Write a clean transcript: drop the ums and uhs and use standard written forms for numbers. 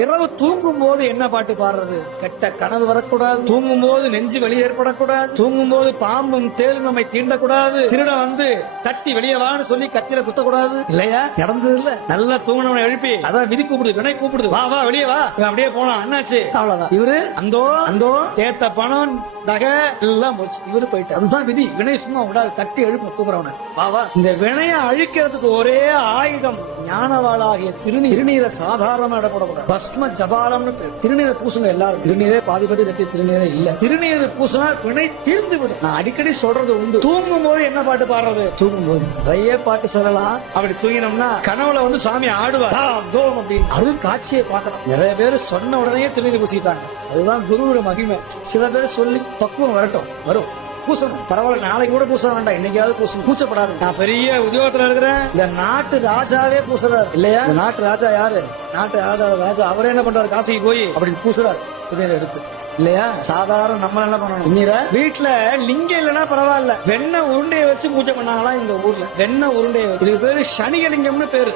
இரவு தூங்கும் போது என்ன பாட்டு பாடுறது? கெட்ட கனவு வரக்கூடாது, தூங்கும் போது நெஞ்சு வலி ஏற்படக்கூடாது, தூங்கும் போது பாம்பும் தேலும் நம்மை தீண்டக்கூடாது, திருடன் வந்து தட்டி வெளியே வான்னு சொல்லி கத்தியில குத்தக்கூடாது. இல்லையா? நடந்தது இல்ல. நல்லா தூங்கினவனை எழுப்பி அதான் விதி கூப்பிடுது, வினை கூப்பிடுது, வா வா வெளியே வா, அப்படியே போலாம். என்னாச்சு? அவ்வளவுதான். இவரு அந்தோ அந்தோ தேத்த பணம் நகை எல்லாம் போச்சு, இவரு போயிட்டு. அதுதான் விதி. வினை சும்மா விடாது, தட்டி எழுப்பு தூக்குறவன. வா வா. இந்த வினையை அழிக்கிறதுக்கு ஒரே ஆயுதம் ஞானவாளாகிய திருநீரை சாதாரணமா இடப்படக்கூடாது. பஸ்ம ஜபாலம்னு பேர். திருநீரை பூசுங்க எல்லாரும். திருநீரே பாதிபதி கட்டி திருநீரே இல்ல. திருநீரை பூசினா வினை தீர்ந்து விடும். நான் அடிக்கடி சொல்றது உண்டு. தூங்கும் போது என்ன பாட்டு பாடுறது? தூங்கும் போது நிறைய பாட்டு சொல்லலாம். அப்படி தூங்கினோம்னா கனவுல வந்து சுவாமி ஆடுவார் அப்படின்னு அருள் காட்சியை பார்க்கலாம். நிறைய பேர் சொன்ன உடனே திருநீரை பூசிட்டாங்க. அதுதான் குருவோட மகிமை. சில பேர் சொல்லி பக்குவம் வரட்டும், வரும் பூசணும். பரவாயில்ல, நாளைக்கு கூட பூச வேண்டாம், இன்னைக்காவது பூசணும். பூச்சப்படாது. நான் பெரிய உத்தியோகத்துல இருக்கிறேன். இந்த நாட்டு ராஜாவே பூசுறாரு இல்லையா? நாட்டு ராஜா யாரு? நாட்டு ராஜா அவரே என்ன பண்றாரு? காசிக்கு போய் அப்படி பூசுறாரு திருநீரை எடுத்து. இல்லையா? சாதாரண நம்ம என்ன பண்ணணும்? வீட்டுல லிங்கம் இல்லைன்னா பரவாயில்ல, வெண்ணெய் உருண்டையை வச்சு பூஜை பண்ணாங்களா இந்த ஊர்ல? வெண்ணெய் உருண்டையை வச்சு. இதுக்கு பேரு சனிகலிங்கம்னு பேரு.